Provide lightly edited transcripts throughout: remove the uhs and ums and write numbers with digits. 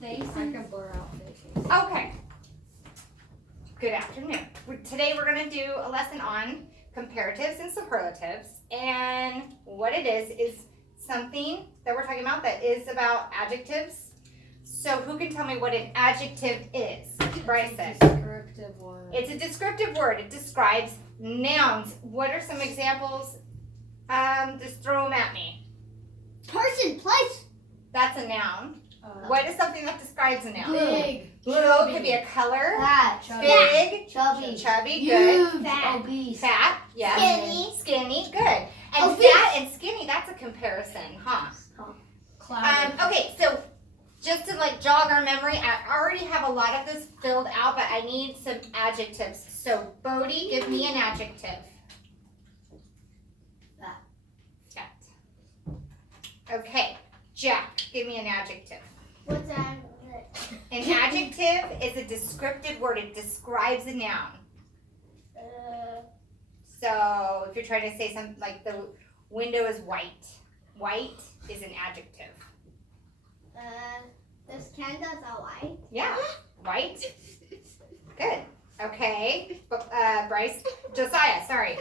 faces. I can blur out faces. Okay. Good afternoon. Today we're going to do a lesson on comparatives and superlatives. And what it is something that we're talking about that is about adjectives. So who can tell me what an adjective is? Bryson. It's a descriptive word. It's a descriptive word. It describes nouns. What are some examples? Just throw them at me. Person, place. That's a noun. What is something that describes a noun? Big. Blue could be a color. Fat. Big. Chubby. Chubby. Good. Huge. Fat. Obese. Fat. Yes. Skinny. Skinny. Good. And Obese. fat and skinny, that's a comparison, huh? Cloudy. Okay, so just to like jog our memory, I already have a lot of this filled out, but I need some adjectives. So Bodie, give me an adjective. Fat. Okay. Jack, give me an adjective. What's that? An adjective is a descriptive word. It describes a noun. So if you're trying to say something like the window is white. White is an adjective. This canda's a white. Yeah, white. Good. Okay. Bryce, Josiah, sorry.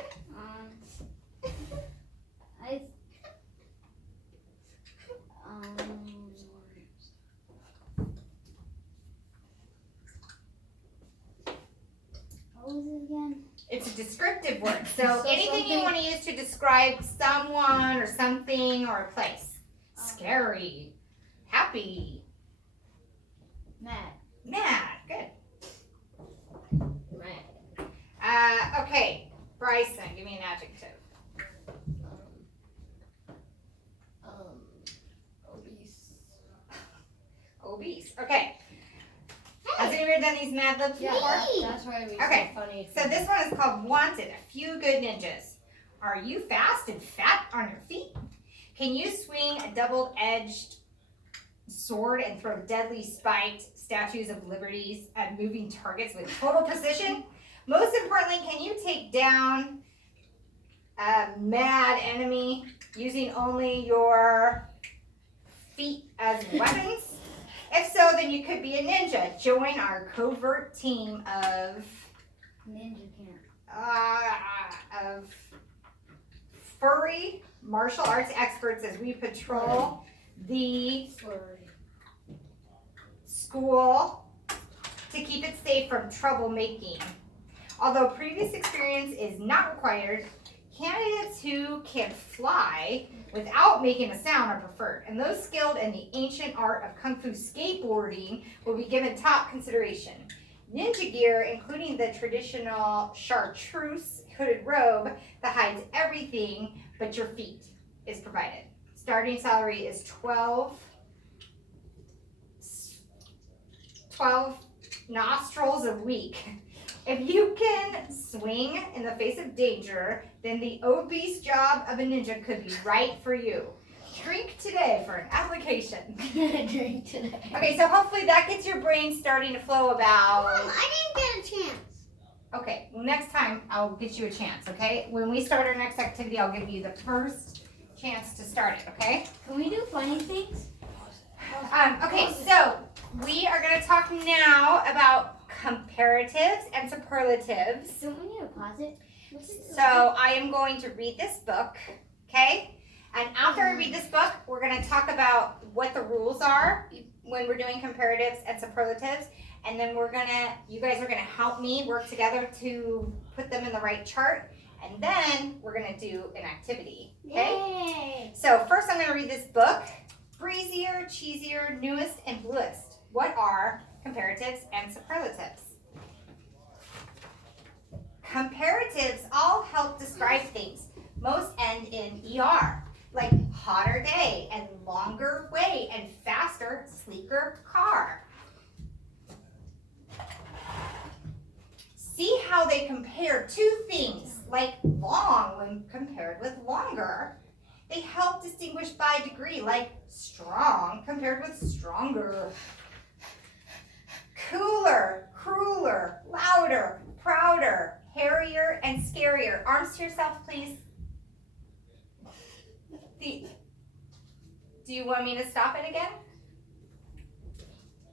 What was it again? It's a descriptive word. So So anything you want to use to describe someone or something or a place. Scary. Happy. Mad. Mad. Good. Right. Okay. Bryson, give me an adjective. Obese. Obese. Okay. Has anyone done these Mad Libs Yeah, before? that's why we Okay, so funny. So this one is called Wanted, a few good ninjas. Are you fast and fat on your feet? Can you swing a double-edged sword and throw deadly spiked statues of liberties at moving targets with total precision? Most importantly, can you take down a mad enemy using only your feet as weapons? If so, then you could be a ninja. Join our covert team of Ninja camp. of furry martial arts experts as we patrol the school to keep it safe from troublemaking. Although previous experience is not required, candidates who can fly without making a sound are preferred, and those skilled in the ancient art of kung fu skateboarding will be given top consideration. Ninja gear, including the traditional chartreuse hooded robe that hides everything but your feet, is provided. Starting salary is 12 nostrils a week. If you can swing in the face of danger, then the obese job of a ninja could be right for you. Drink today for an application. Drink today. Okay, so hopefully that gets your brain starting to flow about. Mom, I didn't get a chance. Okay, well, next time I'll get you a chance, okay? When we start our next activity, I'll give you the first chance to start it, okay? Can we do funny things? Okay, so we are going to talk now about comparatives and superlatives. Don't we need to pause it? So I am going to read this book, okay? And after I read this book, we're going to talk about what the rules are when we're doing comparatives and superlatives. And then you guys are going to help me work together to put them in the right chart. And then we're going to do an activity, okay? Yay. So first I'm going to read this book, Breezier, Cheesier, Newest, and Bluest. What are comparatives and superlatives? Comparatives all help describe things. Most end in ER, like hotter day and longer way and faster, sleeker car. See how they compare two things, like long when compared with longer. They help distinguish by degree, like strong compared with stronger. Cooler, crueler, louder, prouder, hairier, and scarier. Arms to yourself, please. Do you want me to stop it again?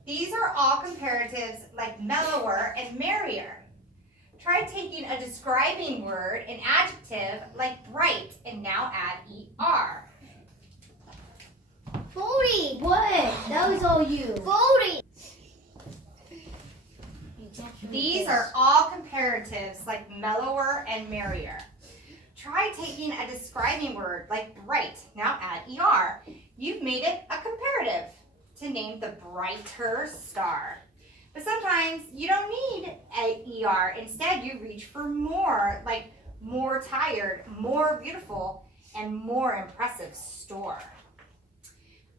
These are all comparatives like mellower and merrier. Try taking a describing word, an adjective like bright, and now add ER. 40. What? That was all you. 40. These are all comparatives like mellower and merrier. Try taking a describing word like bright, now add ER. You've made it a comparative to name the brighter star. But sometimes you don't need a ER. Instead, you reach for more, like more tired, more beautiful, and more impressive store.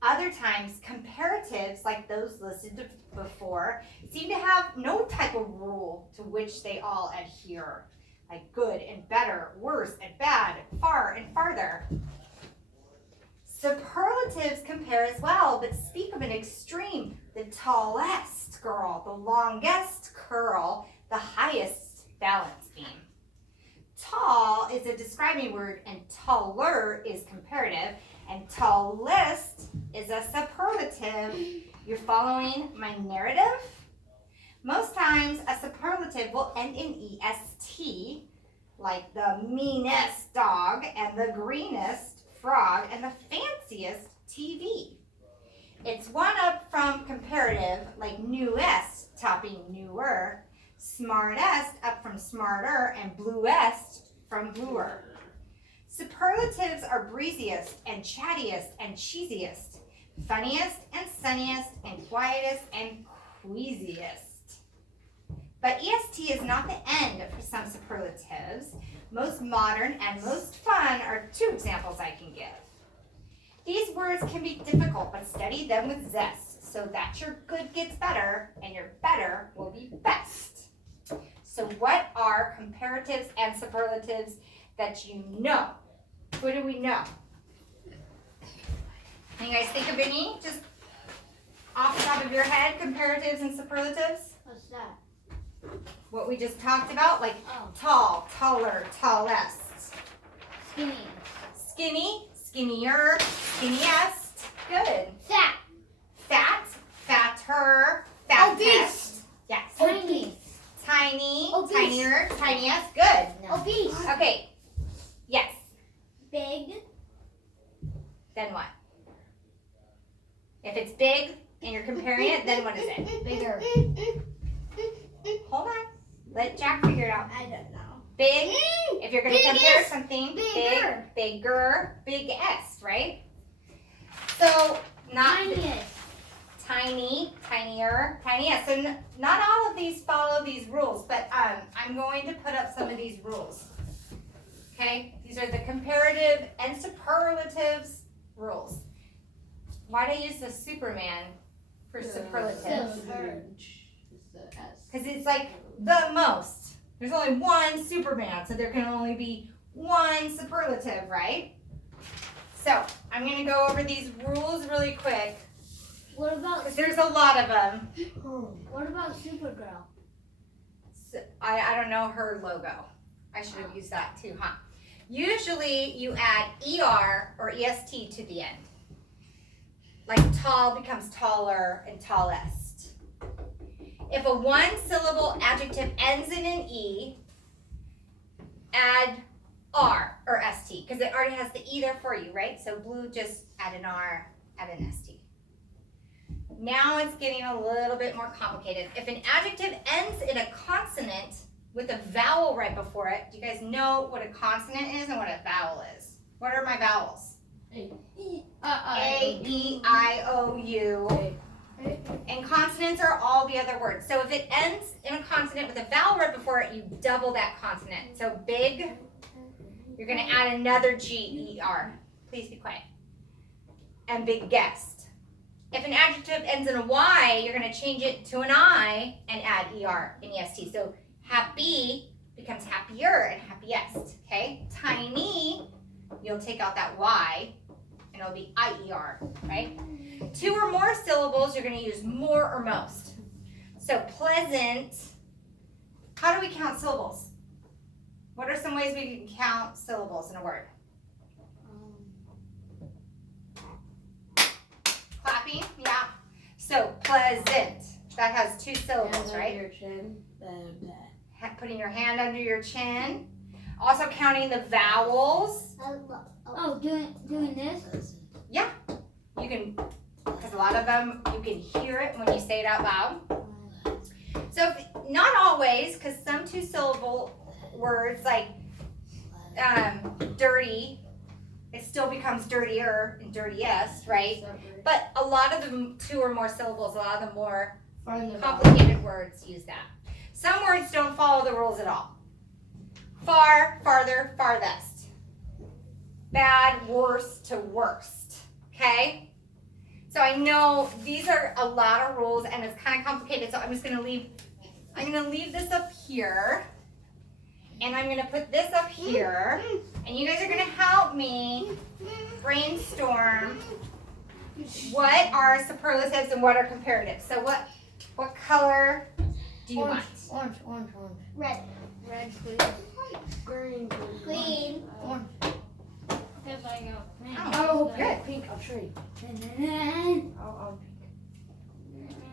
Other times, comparatives like those listed before seem to have no type of rule to which they all adhere, like good and better, worse and bad, far and farther. Superlatives compare as well, but speak of an extreme, the tallest girl, the longest curl, the highest balance beam. Tall is a describing word, and taller is comparative, and tallest is a superlative. You're following my narrative? Most times a superlative will end in EST, like the meanest dog and the greenest frog and the fanciest TV. It's one up from comparative, like newest topping newer, smartest up from smarter, and bluest from bluer. Superlatives are breeziest and chattiest and cheesiest, funniest and sunniest and quietest and queasiest. But EST is not the end for some superlatives. Most modern and most fun are two examples I can give. These words can be difficult, but study them with zest so that your good gets better and your better will be best. So what are comparatives and superlatives that you know? What do we know? Can you guys think of any? Just off the top of your head, comparatives and superlatives? What's that? What we just talked about, like Oh. tall, taller, tallest. Skinny. Skinny, skinnier, skinniest. Good. Fat. Fat, fatter, fattest. Obese. Yes. Tiny. Tiny, Obese. tinier, tiniest. Good. Obese. Okay. Yes. Big. Then what? If it's big and you're comparing it, then what is it? Bigger. Hold on. Let Jack figure it out. I don't know. Big, if you're going to compare Biggest. something, Bigger. big, bigger, biggest, right? So, not Tiniest. tiny, tinier, tiniest. So, not all of these follow these rules, but I'm going to put up some of these rules. Okay? These are the comparative and superlatives rules. Why'd I use the Superman for superlatives? Because it's like the most. There's only one Superman, so there can only be one superlative, right? So, I'm going to go over these rules really quick, What about because there's a lot of them. what about Supergirl? So, I don't know her logo. I should have used that too, huh? Usually, you add ER or EST to the end. Like tall becomes taller and tallest. If a one-syllable adjective ends in an E, add R or ST, because it already has the E there for you, right? So blue, just add an R, add an ST. Now it's getting a little bit more complicated. If an adjective ends in a consonant with a vowel right before it, do you guys know what a consonant is and what a vowel is? What are my vowels? A, E, I, O, U. And consonants are all the other words. So if it ends in a consonant with a vowel right before it, you double that consonant. So big, you're going to add another G-E-R. Please be quiet. And biggest. If an adjective ends in a Y, you're going to change it to an I and add ER and EST. So happy becomes happier and happiest. Okay? Tiny, you'll take out that Y and it'll be I-E-R, right? Two or more syllables, you're going to use more or most. So pleasant, how do we count syllables? What are some ways we can count syllables in a word? Clapping, yeah. So pleasant. That has 2 syllables, Hands under right? your chin. Putting your hand under your chin. Also counting the vowels. Oh, doing this? You can, because a lot of them, you can hear it when you say it out loud. So, not always, because some 2-syllable words like dirty, it still becomes dirtier and dirtiest, right? But a lot of them 2 or more syllables, a lot of the more complicated words use that. Some words don't follow the rules at all. Far, farther, farthest. Bad, worst to worst. Okay? So I know these are a lot of rules and it's kind of complicated, so I'm gonna leave this up here. And I'm gonna put this up here. And you guys are gonna help me brainstorm what are superlatives and what are comparatives. So what color do you want? Orange. Red. Red, please. Green. Green. Orange. Because I go. Oh, good. Pink. I'll trade. I'll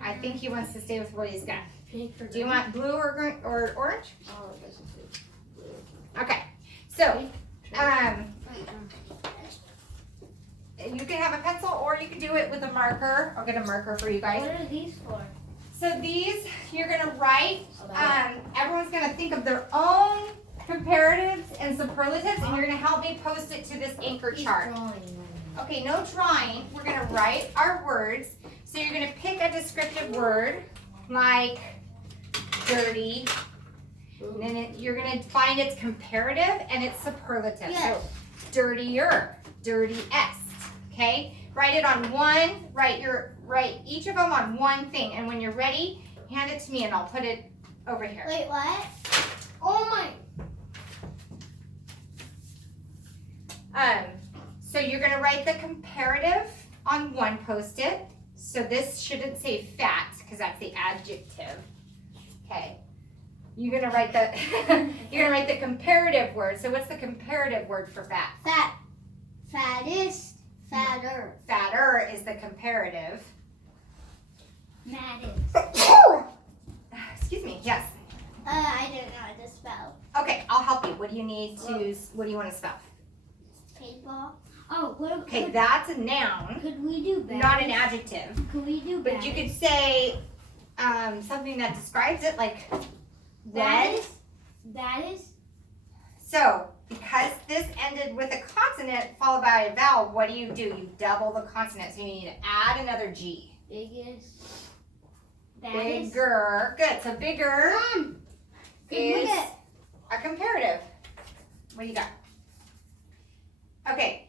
I think he wants to stay with what he's got. pink for Do you want blue or green or orange? Oh, I guess it's blue. Okay. So, you can have a pencil or you can do it with a marker. I'll get a marker for you guys. What are these for? So these, you're gonna write, everyone's gonna think of their own comparatives and superlatives and you're gonna help me post it to this anchor chart. Okay, no drawing. We're gonna write our words. So you're gonna pick a descriptive word like dirty. And then you're gonna find its comparative and its superlative. Yes. So dirtier, dirtiest. Okay? Write it on one, write each of them on one thing. And when you're ready, hand it to me and I'll put it over here. Wait, what? Oh my. So you're gonna write the comparative on one post-it. So this shouldn't say fat, because that's the adjective. Okay. You're gonna write the comparative word. So what's the comparative word for fat? Fat. Fattest. Fatter. Fatter is the comparative. Maddest. Excuse me, yes. I don't know how to spell. Okay, I'll help you. What do you need to, what do you want to spell? Paintball. Oh, what? Okay, that's a noun, Could we do better? not an adjective. Could we do better? But you could say something that describes it, like red. That is. So, because this ended with a consonant followed by a vowel, what do? You double the consonant, so you need to add another G. Biggest. That is. Bigger. Good. So bigger is Look at. a comparative. What do you got? Okay.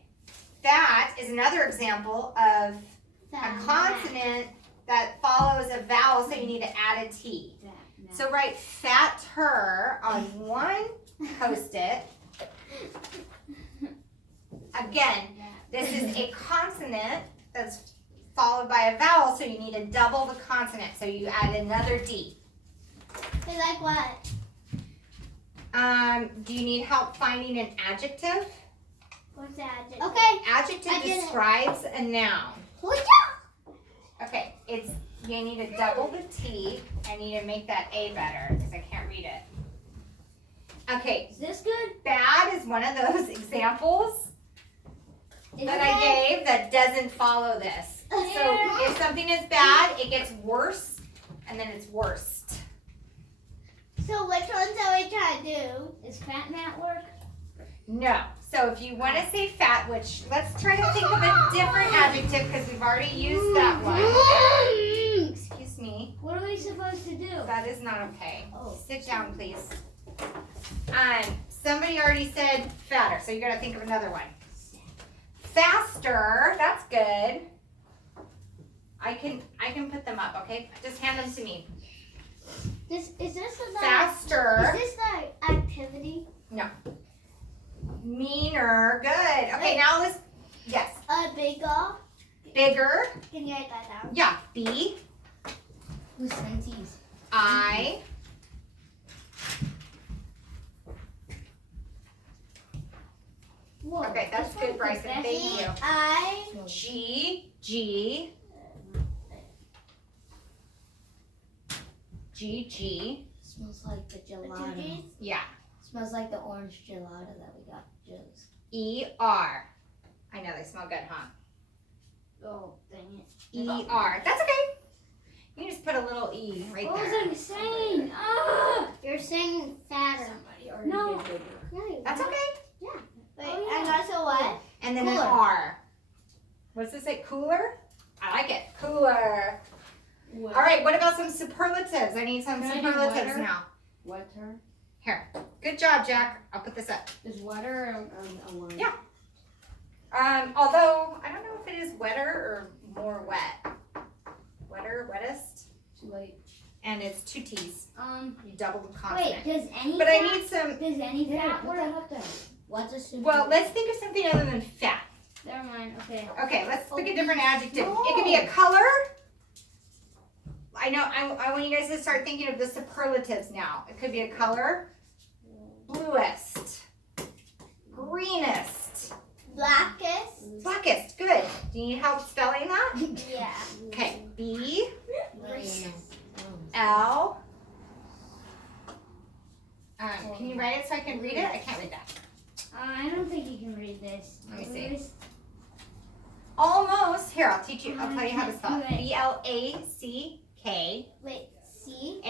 That is another example of a consonant that follows a vowel, so you need to add a T. So write fatter on one post-it. Again, this is a consonant that's followed by a vowel, so you need to double the consonant. So you add another D. They like what? Do you need help finding an adjective? What's the adjective? Okay. Adjective I did it. describes a noun. What's Okay, you need to double the T. I need to make that A better because I can't read it. Okay, Is this good? bad is one of those examples that I gave that doesn't follow this. So if something is bad, it gets worse, and then it's worst. So which ones are we trying to do? Is fat not work? No. So if you want to say fat, which let's try to think of a different adjective because we've already used that one. Excuse me. What are we supposed to do? That is not okay. Oh. Sit down, please. Somebody already said fatter, so you got to think of another one. Faster. That's good. I can put them up. Okay, just hand them to me. Is this the Faster. Is this the activity? Meaner. Good. Okay, now let's. Yes. Bigger. Bigger. Can you write that down? Yeah. B. Who's Scientist? I. Whoa, Okay, that's this good, one's Bryson. the Thank best. you. I. G. GG. Smells like the gelato. G's? Yeah. Smells like the orange gelato that we got. Just. ER. I know they smell good, huh? Oh, dang it. ER. That's okay. You can just put a little E right What was there. I saying? Ah! You're saying fatter. Somebody already No. did bigger. Yeah, That's okay. Wait, Oh, yeah. and also what? And then Cooler. an R. What does this say? Cooler? I like it. Cooler. Wet. All right, what about some superlatives? I need some Can I do superlatives wetter? now. Wetter. Here. Good job, Jack. I'll put this up. Is wetter a word? Yeah. Although, I don't know if it is wetter or more wet. Wetter, wettest. Too late. And it's 2 T's. You double the Wait, consonant. does any But I fat, need some, does any Yeah, fat put work? that up there. What's a super? well, let's think of something other than fat. Never mind. Okay. Okay, let's pick a different adjective. It could be a color. I know, I want you guys to start thinking of the superlatives now. It could be a color. Bluest. Greenest. Blackest? Blackest. Good. Do you need help spelling that? Yeah. Okay. B, Greenest. L. Can you write it so I can read it? I can't read that. I don't think you can read this. Let me see. This- Almost. Here, I'll teach you. I'll tell you how to spell it. Okay. B-L-A-C-K. Wait, C?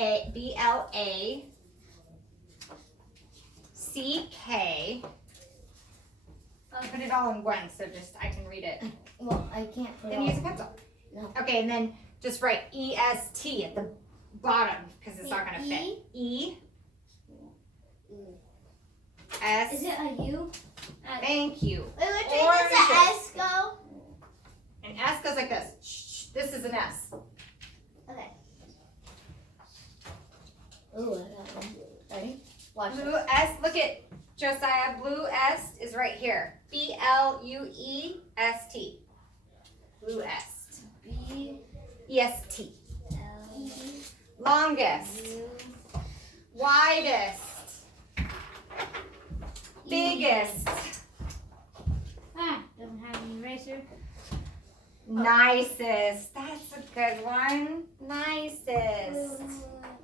B-L-A-C-K. Put it all in one so just I can read it. Well, I can't put Then it use a on. pencil. No. Okay, and then just write E-S-T at the bottom because it's not going to fit. E? E-S. Is it a U? Thank you. Wait, which way does the S go? An S goes like this. Shh, this is an S. Okay. Ooh, I got one. Ready? Watch Blue this. S. Look at Josiah. Blue S is right here. B-L-U-E-S-T. Blue S. B E-S-T. L Longest. U. Widest. Biggest. Ah, don't have an eraser. Nicest. That's a good one. Nicest.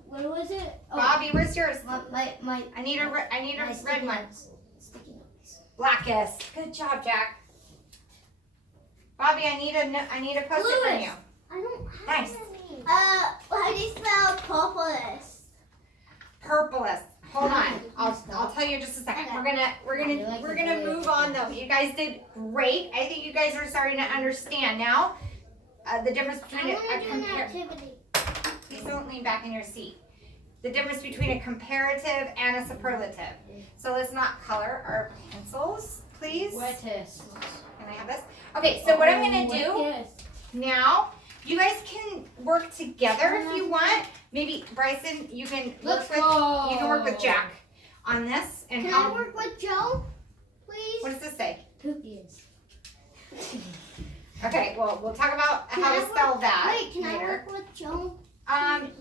What was it? Oh, Bobby, where's yours? My I need a red sticky one. notes. Sticky notes. Blackest. Good job, Jack. Bobby, I need a post-it from Bluest. you. I don't have Nice. any. How do you spell purplest? Purplest. Hold on. I'll tell you in just a second. Okay. We're gonna move on though. You guys did great. I think you guys are starting to understand now the difference between I a want to do an activity. Please don't lean back in your seat. The difference between a comparative and a superlative. So let's not color our pencils, please. wettest. Can I have this? Okay, so what I'm gonna do Wettest. now, you guys can work together if you want. Maybe Bryson, you can Let's work with go. you can work with Jack on this and Can I how. work with Joe, please? What does this say? Cookies. Okay, well we'll talk about Can how I to spell that Wait, can I later. work with Joe?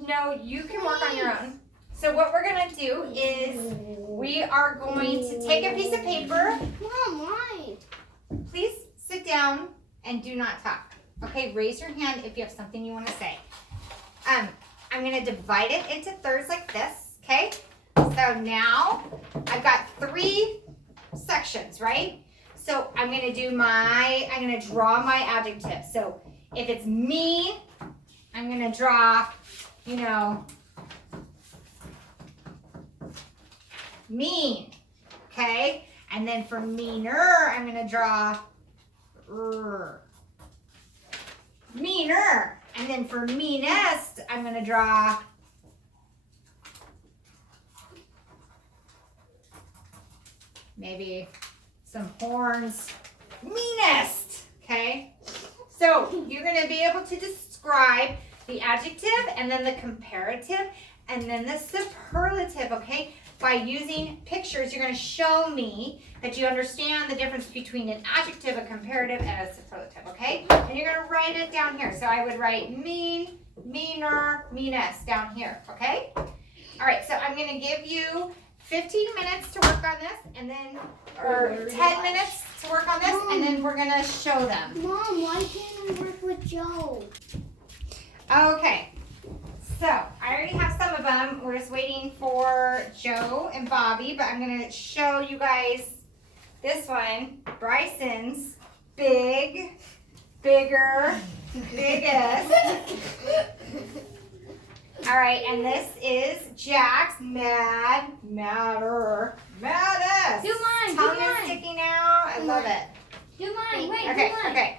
No, you can work on your own. So what we're gonna do is we are going to take a piece of paper. Mom, why? Please sit down and do not talk. Okay, raise your hand if you have something you want to say. I'm gonna divide it into thirds like this, okay? So now I've got 3 sections, right? So I'm gonna draw my adjective. So if it's mean, I'm gonna draw, mean, okay? And then for meaner, I'm gonna draw meaner. And then for meanest, I'm gonna draw maybe some horns. Meanest, okay? So you're gonna be able to describe the adjective and then the comparative and then the superlative, okay? By using pictures, you're gonna show me that you understand the difference between an adjective, a comparative, and a superlative, okay? And you're gonna write it down here. So I would write mean, meaner, meanest down here, okay? All right, so I'm gonna give you 15 minutes to work on this, and then, or 10 minutes to work on this, and then we're gonna show them. Mom, why can't I work with Joe? Okay, so I already have some of them. We're just waiting for Joe and Bobby, but I'm gonna show you guys this one. Bryson's bigger, biggest. All right, and this is Jack's maddest. Do mine. Tongue Do is mine. sticking out. I love it. Do mine. Wait. Okay, do mine. okay.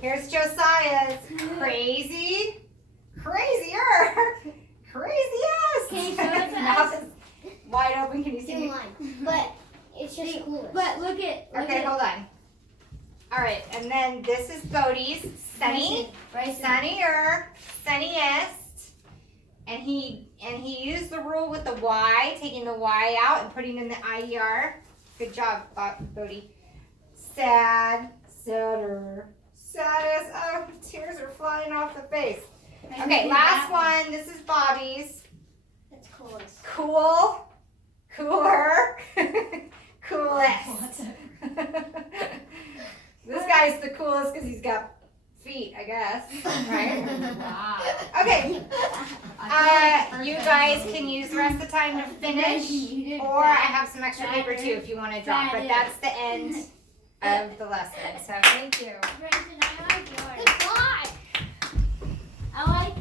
Here's Josiah's crazier. Craziest. Can you show it to Mouth us? is wide open. Can you Do see me? mine. But it's just cooler. But look at. Okay, hold on. All right, and then this is Bodie's Sunny. Bryson. Sunniest. And he used the rule with the Y, taking the Y out and putting in the IER. Good job, Bodie. Sadder. Saddest. Oh, tears are flying off the face. Okay, last one. This is Bobby's. That's coolest. Cooler. Coolest. This guy's the coolest because he's got feet, I guess. Right? Wow. Okay. You guys can use the rest of the time to finish, or I have some extra paper too if you want to drop. But that's the end of the lesson. So thank you. Bryson, I like yours. Goodbye. I like